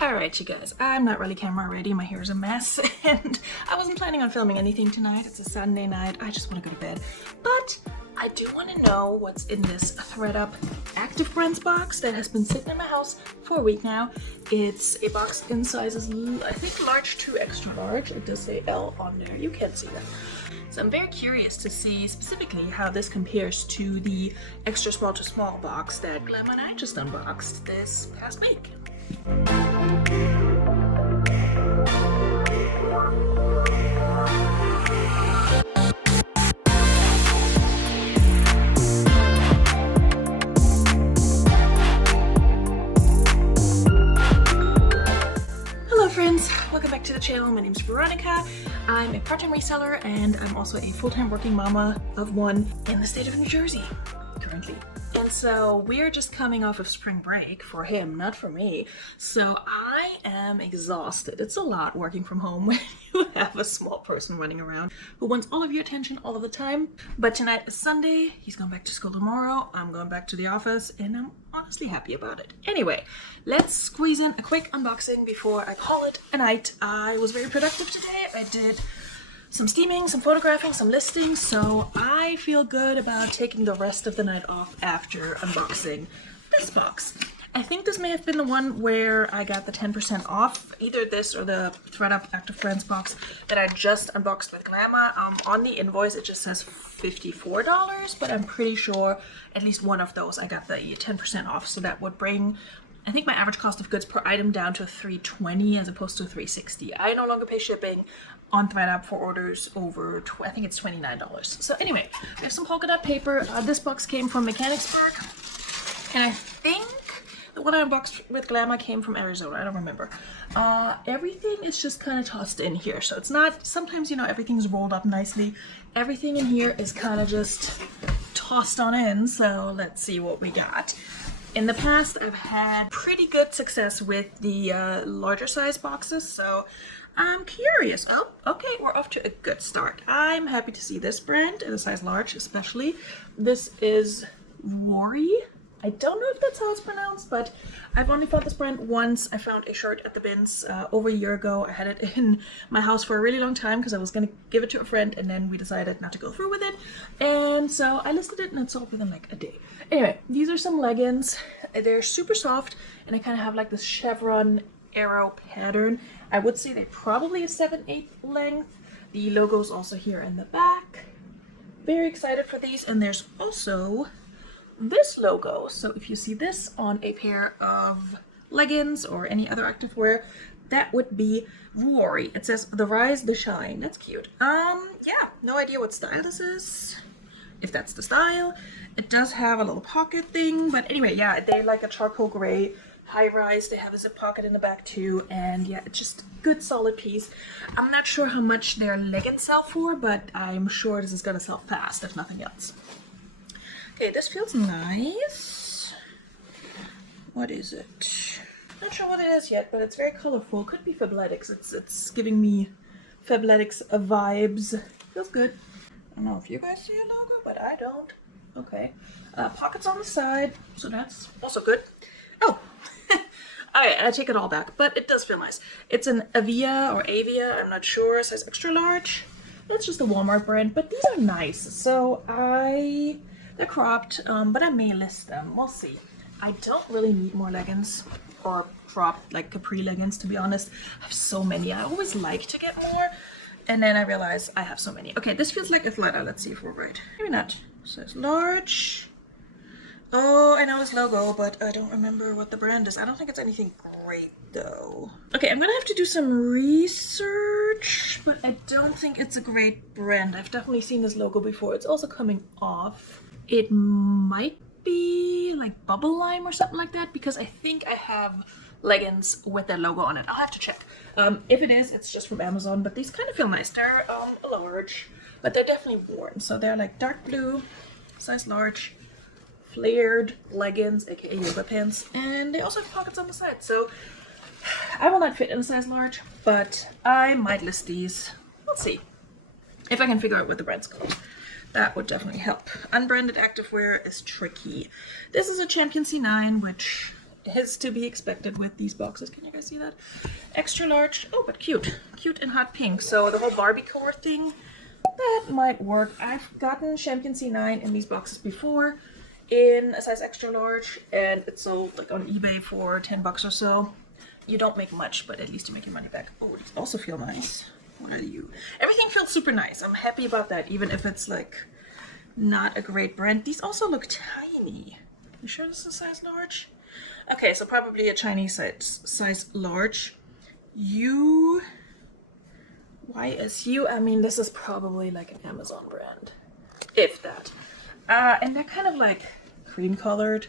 Alright you guys, I'm not really camera ready, my hair is a mess, and I wasn't planning on filming anything tonight. It's a Sunday night, I just want to go to bed. But I do want to know what's in this Thredup Active Brands box that has been sitting in my house for a week now. It's a box in sizes, I think large to extra large. It does say L on there, you can't see that. So I'm very curious to see specifically how this compares to the extra small to small box that Glam and I just unboxed this past week. Hello friends, welcome back to the channel. My name is Veronika. I'm a part-time reseller and I'm also a full-time working mama of one in the state of New Jersey currently. And so we're just coming off of spring break for him, not for me. So I am exhausted. It's a lot working from home when you have a small person running around who wants all of your attention all of the time. But tonight is Sunday. He's going back to school tomorrow. I'm going back to the office and I'm honestly happy about it. Anyway, let's squeeze in a quick unboxing before I call it a night. I was very productive today. I did some steaming, some photographing, some listings, so I feel good about taking the rest of the night off after unboxing this box. I think this may have been the one where I got the 10% off, either this or the Thredup Active Brands box that I just unboxed with Glamour. On the invoice it just says $54, but I'm pretty sure at least one of those I got the 10% off, so that would bring I think my average cost of goods per item down to $320 as opposed to $360. I no longer pay shipping on Thredup for orders over, I think it's $29. So anyway, we have some polka dot paper. This box came from Mechanicsburg, and I think the one I unboxed with Glamour came from Arizona. I don't remember. Everything is just kind of tossed in here, so it's not, sometimes, you know, everything's rolled up nicely. Everything in here is kind of just tossed on in, so let's see what we got. In the past, I've had pretty good success with the larger size boxes, so I'm curious. Oh, okay, we're off to a good start. I'm happy to see this brand in a size large, especially. This is Rory. I don't know if that's how it's pronounced, but I've only found this brand once. I found a shirt at the bins over a year ago. I had it in my house for a really long time because I was going to give it to a friend, and then we decided not to go through with it. And so I listed it and it sold within like a day. Anyway, these are some leggings. They're super soft and they kind of have like this chevron arrow pattern. I would say they're probably a 7/8 length. The logo's also here in the back. Very excited for these. And there's also this logo. So if you see this on a pair of leggings or any other activewear, that would be Rory. It says the rise, the shine. That's cute. Yeah, no idea what style this is, if that's the style. It does have a little pocket thing, but anyway, yeah, they're like a charcoal gray high rise. They have a zip pocket in the back too, and yeah, it's just good solid piece. I'm not sure how much their leggings sell for, but I'm sure this is gonna sell fast if nothing else. Okay, this feels nice. What is it? Not sure what it is yet, but it's very colorful. Could be Fabletics. It's giving me Fabletics vibes. Feels good. I don't know if you guys see a logo, but I don't. Okay. Pockets on the side, so that's also good. Oh, alright, I take it all back, but it does feel nice. It's an Avia or Avia, I'm not sure. It says extra large. It's just a Walmart brand, but these are nice. So they're cropped, but I may list them. We'll see. I don't really need more leggings or cropped like capri leggings, to be honest. I have so many. I always like to get more, and then I realize I have so many. Okay, this feels like Athleta. Let's see if we're right. Maybe not. Says large. Oh, I know this logo, but I don't remember what the brand is. I don't think it's anything great though. Okay, I'm gonna have to do some research, but I don't think it's a great brand. I've definitely seen this logo before. It's also coming off. It might be like Bubble Lime or something like that, because I think I have leggings with that logo on it. I'll have to check. If it is, it's just from Amazon, but these kind of feel nice. They're a large, but they're definitely worn. So they're like dark blue, size large, flared leggings, aka yoga pants, and they also have pockets on the side. So I will not fit in a size large, but I might list these. We'll see if I can figure out what the brand's called. That would definitely help. Unbranded activewear is tricky. This is a Champion C9, which is to be expected with these boxes. Can you guys see that? Extra large. Oh, but cute. Cute and hot pink. So the whole Barbie core thing, that might work. I've gotten Champion C9 in these boxes before in a size extra large, and it's sold like on eBay for 10 bucks or so. You don't make much, but at least you make your money back. Oh, these also feel nice. What are you? Everything feels super nice. I'm happy about that, even if it's like not a great brand. These also look tiny. You sure this is a size large? Okay, so probably a Chinese size large. YSU, I mean, this is probably like an Amazon brand, if that. And they're kind of like cream colored,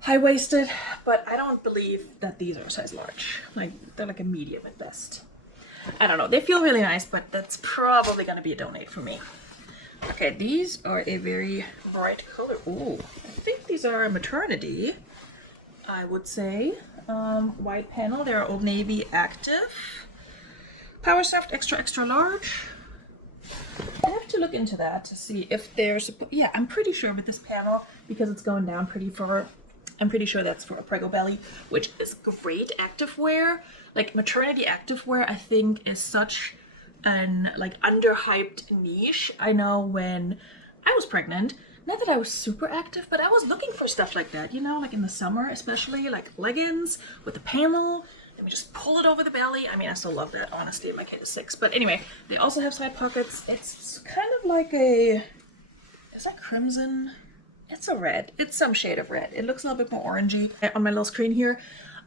high-waisted, but I don't believe that these are a size large. Like, they're like a medium at best. I don't know, they feel really nice, but that's probably gonna be a donate for me. Okay, these are a very bright color. Ooh, I think these are a maternity, I would say. White panel, they're Old Navy Active. Power Soft extra large. I have to look into that to see if there's, yeah, I'm pretty sure with this panel, because it's going down pretty far, I'm pretty sure that's for a Prego belly, which is great activewear. Like maternity activewear, I think is such an like underhyped niche. I know when I was pregnant, not that I was super active, but I was looking for stuff like that, you know, like in the summer, especially like leggings with the panel. Let me just pull it over the belly. I mean, I still love that, honestly. My kid is 6. But anyway, they also have side pockets. It's kind of like a, is that crimson? It's a red. It's some shade of red. It looks a little bit more orangey on my little screen here.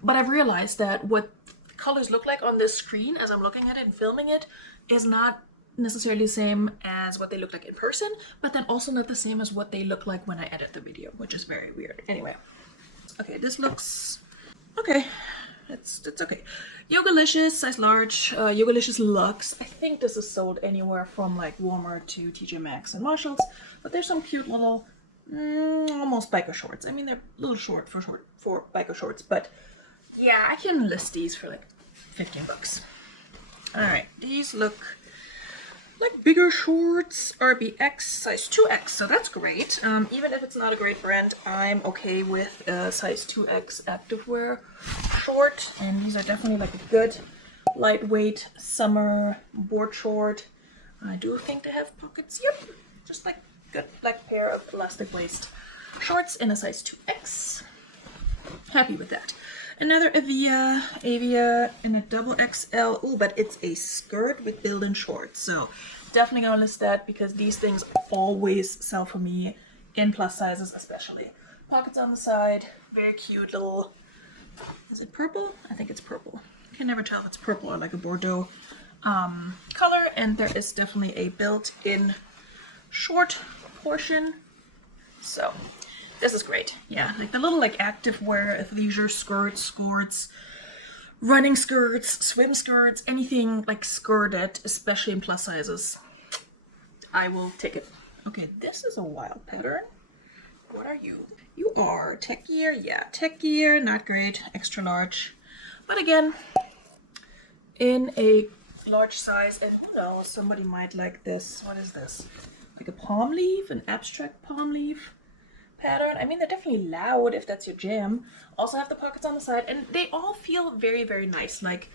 But I've realized that what colors look like on this screen as I'm looking at it and filming it is not necessarily the same as what they look like in person, but then also not the same as what they look like when I edit the video, which is very weird. Anyway, okay, this looks okay. It's okay. Yogalicious, size large, Yogalicious Luxe. I think this is sold anywhere from like Walmart to TJ Maxx and Marshalls, but there's some cute little, almost biker shorts. I mean, they're a little short for biker shorts, but yeah, I can list these for like 15 bucks. All right, these look like bigger shorts, RBX size 2X, so that's great. Even if it's not a great brand, I'm okay with a size 2X activewear short, and these are definitely like a good lightweight summer board short. I do think they have pockets. Yep, just like good black pair of elastic waist shorts in a size 2X. Happy with that. Another Avia in a double XL. Oh, but it's a skirt with built-in shorts. So definitely gonna list that because these things always sell for me in plus sizes especially. Pockets on the side, very cute little, is it purple? I think it's purple. Can never tell if it's purple or like a Bordeaux color. And there is definitely a built-in short portion. So this is great. Yeah, like the little like activewear, athleisure skirts, running skirts, swim skirts, anything like skirted, especially in plus sizes, I will take it. Okay, this is a wild pattern. What are you? You are Tech Gear. Yeah, Tech Gear, not great, extra large. But again, in a large size, and who knows, somebody might like this. What is this? Like a palm leaf, an abstract palm leaf pattern. I mean, they're definitely loud if that's your jam. Also have the pockets on the side, and they all feel very, very nice. Like,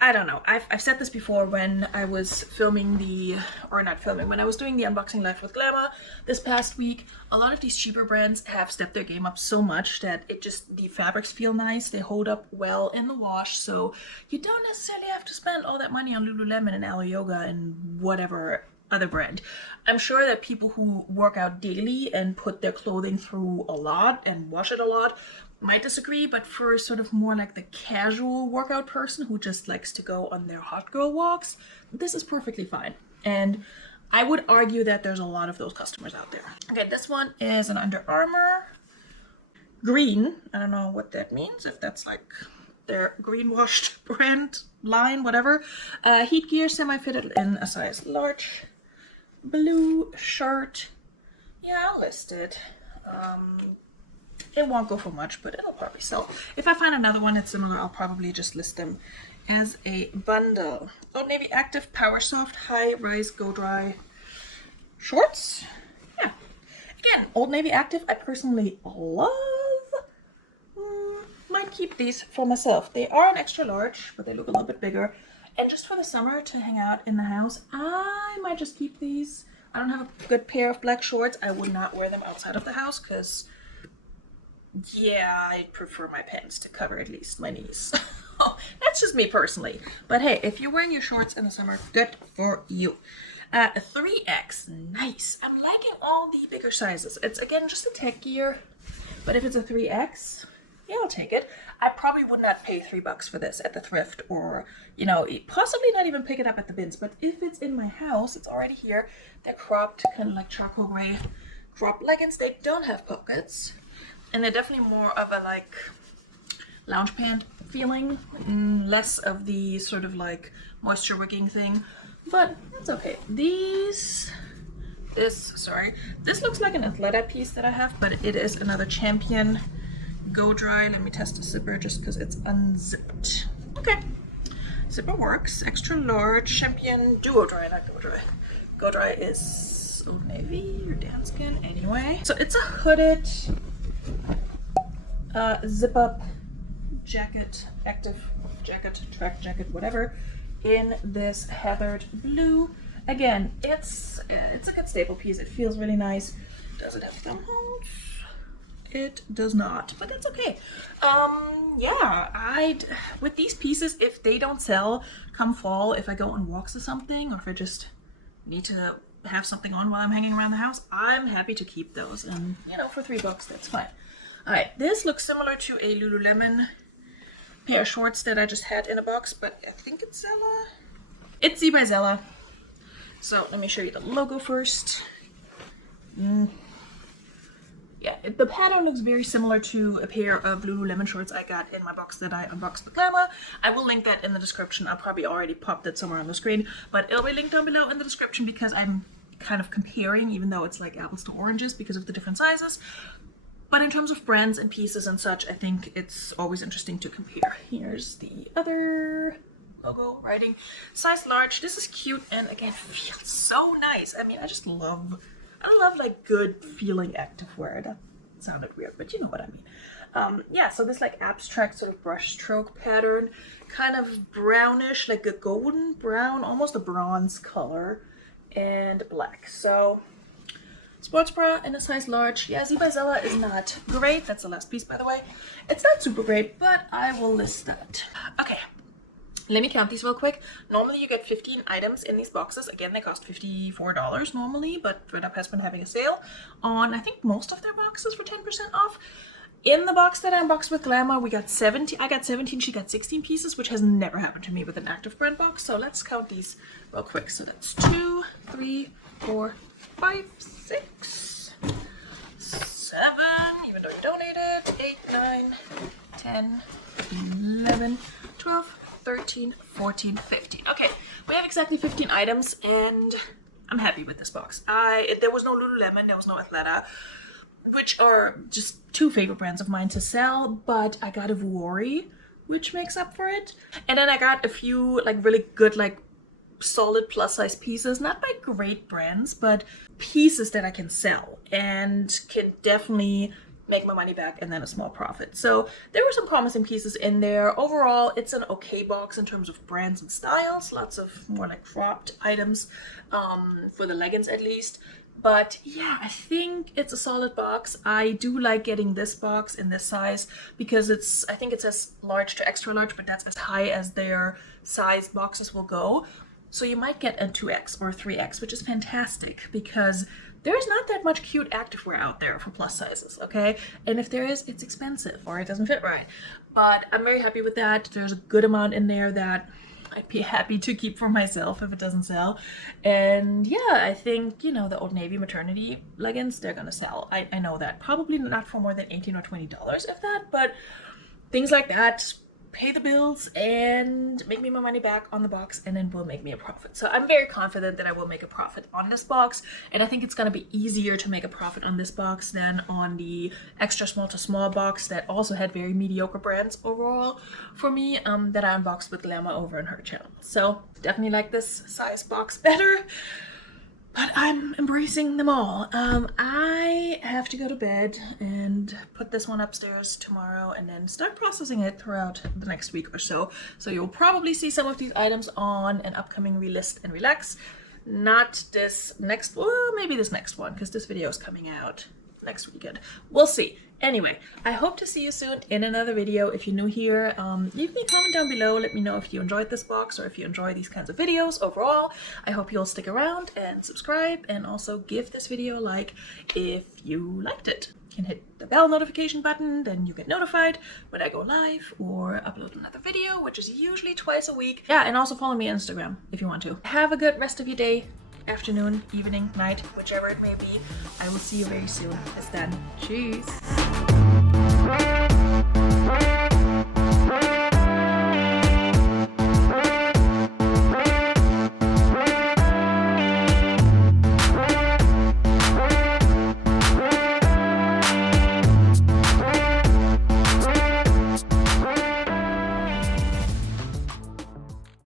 I don't know. I've said this before when I was filming when I was doing the unboxing live with Glamour this past week. A lot of these cheaper brands have stepped their game up so much that the fabrics feel nice. They hold up well in the wash, so you don't necessarily have to spend all that money on Lululemon and Alo Yoga and whatever other brand. I'm sure that people who work out daily and put their clothing through a lot and wash it a lot might disagree, but for sort of more like the casual workout person who just likes to go on their hot girl walks, this is perfectly fine. And I would argue that there's a lot of those customers out there. Okay, this one is an Under Armour green. I don't know what that means, if that's like their greenwashed brand line, whatever. Heat Gear, semi-fitted in a size large. Blue shirt. Yeah, I'll list it. It won't go for much, but it'll probably sell. If I find another one that's similar, I'll probably just list them as a bundle. Old Navy Active Power Soft High Rise Go Dry shorts. Yeah. Again, Old Navy Active, I personally love. might keep these for myself. They are an extra large, but they look a little bit bigger. And just for the summer to hang out in the house, I might just keep these. I don't have a good pair of black shorts. I would not wear them outside of the house because, yeah, I prefer my pants to cover at least my knees. That's just me personally. But hey, if you're wearing your shorts in the summer, good for you. A 3X, nice. I'm liking all the bigger sizes. It's again just a tech gear, but if it's a 3X, yeah, I'll take it. I probably would not pay $3 for this at the thrift, or, you know, possibly not even pick it up at the bins. But if it's in my house, it's already here. They're cropped, kind of like charcoal gray crop leggings. They don't have pockets, and they're definitely more of a like lounge pant feeling, less of the sort of like moisture wicking thing. But that's okay. This looks like an Athleta piece that I have, but it is another Champion Go Dry. Let me test the zipper just because it's unzipped. Okay, zipper works. Extra large Champion Duo Dry, not Go Dry. Go Dry is Old Navy or Danskin anyway. So it's a hooded zip up jacket, active jacket, track jacket, whatever, in this heathered blue. Again, it's a good staple piece. It feels really nice. Does it have thumb holes? It does not, but that's okay. Yeah, with these pieces, if they don't sell come fall, if I go on walks or something, or if I just need to have something on while I'm hanging around the house, I'm happy to keep those. And you know, for $3, that's fine. All right, this looks similar to a Lululemon pair of shorts that I just had in a box, but I think it's Zella. It's Z by Zella. So let me show you the logo first. Yeah, the pattern looks very similar to a pair of Lululemon shorts I got in my box that I unboxed with Glamour. I will link that in the description. I'll probably already popped it somewhere on the screen, but it'll be linked down below in the description because I'm kind of comparing, even though it's like apples to oranges because of the different sizes. But in terms of brands and pieces and such, I think it's always interesting to compare. Here's the other logo writing. Size large. This is cute and again feels so nice. I mean, I love like good feeling activewear. That sounded weird, but you know what I mean. Yeah, so this like abstract sort of brush stroke pattern, kind of brownish, like a golden brown, almost a bronze color, and black. So sports bra in a size large. Yeah, Z by Zella is not great. That's the last piece, by the way. It's not super great, but I will list that. Okay, let me count these real quick. Normally you get 15 items in these boxes. Again, they cost $54 normally, but Thredup has been having a sale on, I think, most of their boxes for 10% off. In the box that I unboxed with Glamour, we got 17. I got 17, she got 16 pieces, which has never happened to me with an active brand box. So let's count these real quick. So that's 2, 3, 4, 5, 6, 7, even though you donated, 8, 9, 10, 11, 12, 13, 14, 15. Okay, we have exactly 15 items and I'm happy with this box. There was no Lululemon, there was no Athleta, which are just two favorite brands of mine to sell, but I got a Vuori, which makes up for it. And then I got a few like really good, like solid plus size pieces, not by great brands, but pieces that I can sell and can definitely make my money back and then a small profit. So there were some promising pieces in there. Overall, it's an okay box in terms of brands and styles. Lots of more like cropped items for the leggings at least. But yeah, I think it's a solid box. I do like getting this box in this size because I think it says large to extra large, but that's as high as their size boxes will go. So you might get a 2X or 3X, which is fantastic because there's not that much cute activewear out there for plus sizes, okay? And if there is, it's expensive or it doesn't fit right. But I'm very happy with that. There's a good amount in there that I'd be happy to keep for myself if it doesn't sell. And yeah, I think, you know, the Old Navy maternity leggings, they're gonna sell. I know that. Probably not for more than $18 or $20 if that, but things like that pay the bills and make me my money back on the box and then will make me a profit. So I'm very confident that I will make a profit on this box, and I think it's going to be easier to make a profit on this box than on the extra small to small box that also had very mediocre brands overall for me that I unboxed with Glamour over on her channel. So definitely like this size box better. but I'm embracing them all. I have to go to bed and put this one upstairs tomorrow and then start processing it throughout the next week or so. So you'll probably see some of these items on an upcoming relist and relax. Not this next, well, maybe this next one, because this video is coming out next weekend. We'll see. Anyway, I hope to see you soon in another video. If you're new here, leave me a comment down below. Let me know if you enjoyed this box or if you enjoy these kinds of videos overall. I hope you'll stick around and subscribe, and also give this video a like if you liked it. You can hit the bell notification button, then you get notified when I go live or upload another video, which is usually twice a week. Yeah, and also follow me on Instagram if you want to. Have a good rest of your day, afternoon, evening, night, whichever it may be. I will see you very soon. It's done. Cheers.